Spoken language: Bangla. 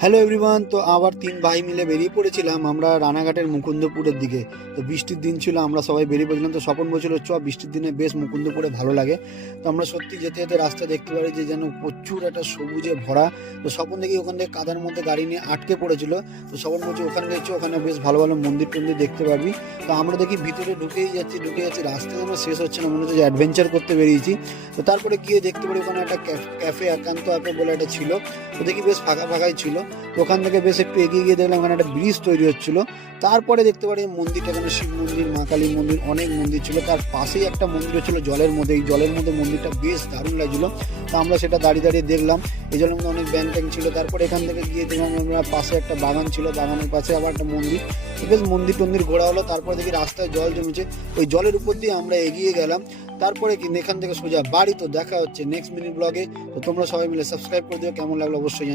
হ্যালো এভরিওয়ান, তো আবার তিন ভাই মিলে বেরিয়ে পড়েছিলাম আমরা রানাঘাটের মুকুন্দপুরের দিকে। তো বৃষ্টির দিন ছিল, আমরা সবাই বেরিয়ে পড়েছিলাম। তো স্বপন বলছিল চ বৃষ্টির দিনে বেশ মুকুন্দপুরে ভালো লাগে। তো আমরা সত্যি যেতে যেতে রাস্তা দেখতে পারি যে যেন প্রচুর একটা সবুজে ভরা। তো স্বপন দেখি ওখান থেকে কাদার মধ্যে গাড়ি নিয়ে আটকে পড়েছিল। তো স্বপন বলছে ওখানে গেছি, ওখানে বেশ ভালো ভালো মন্দির টন্দির দেখতে পারবি। তো আমরা দেখি ভিতরে ঢুকেই যাচ্ছি, রাস্তা যেন শেষ হচ্ছে না, মনে হচ্ছে যে অ্যাডভেঞ্চার করতে বেরিয়েছি। তো তারপরে গিয়ে দেখতে পারি ওখানে একটা ক্যাফে, একান্ত অ্যাপে বলে একটা ছিল। তো দেখি বেশ ফাঁকা ফাঁকাই ছিল। তো ওখান থেকে বেশ একটু এগিয়ে গিয়ে দেখলাম ওখানে একটা ব্রিজ তৈরি হচ্ছিল। তারপরে দেখতে পারি মন্দিরটা যেন শিব মন্দির, মা কালী মন্দির, অনেক মন্দির ছিল। তার পাশেই একটা মন্দির ছিল জলের মধ্যে। এই জলের মধ্যে মন্দিরটা বেশ দারুণ লাগছিল। তো আমরা সেটা দাঁড়িয়ে দাঁড়িয়ে দেখলাম। এই জলের মধ্যে অনেক ব্যাং ট্যাং ছিল। তারপরে এখান থেকে গিয়ে দেখলাম আমরা পাশে একটা বাগান ছিল, বাগানের পাশে আবার একটা মন্দির। তো বেশ মন্দির টন্দির ঘোরা হলো। তারপরে দেখি রাস্তায় জল জমেছে, ওই জলের উপর দিয়ে আমরা এগিয়ে গেলাম। তারপরে কি এখান থেকে সোজা বাড়ি। তো দেখা হচ্ছে নেক্সট মিনিট ব্লগে। তো তোমরা সবাই মিলে সাবস্ক্রাইব করে দিও, কেমন লাগলো অবশ্যই জানিও।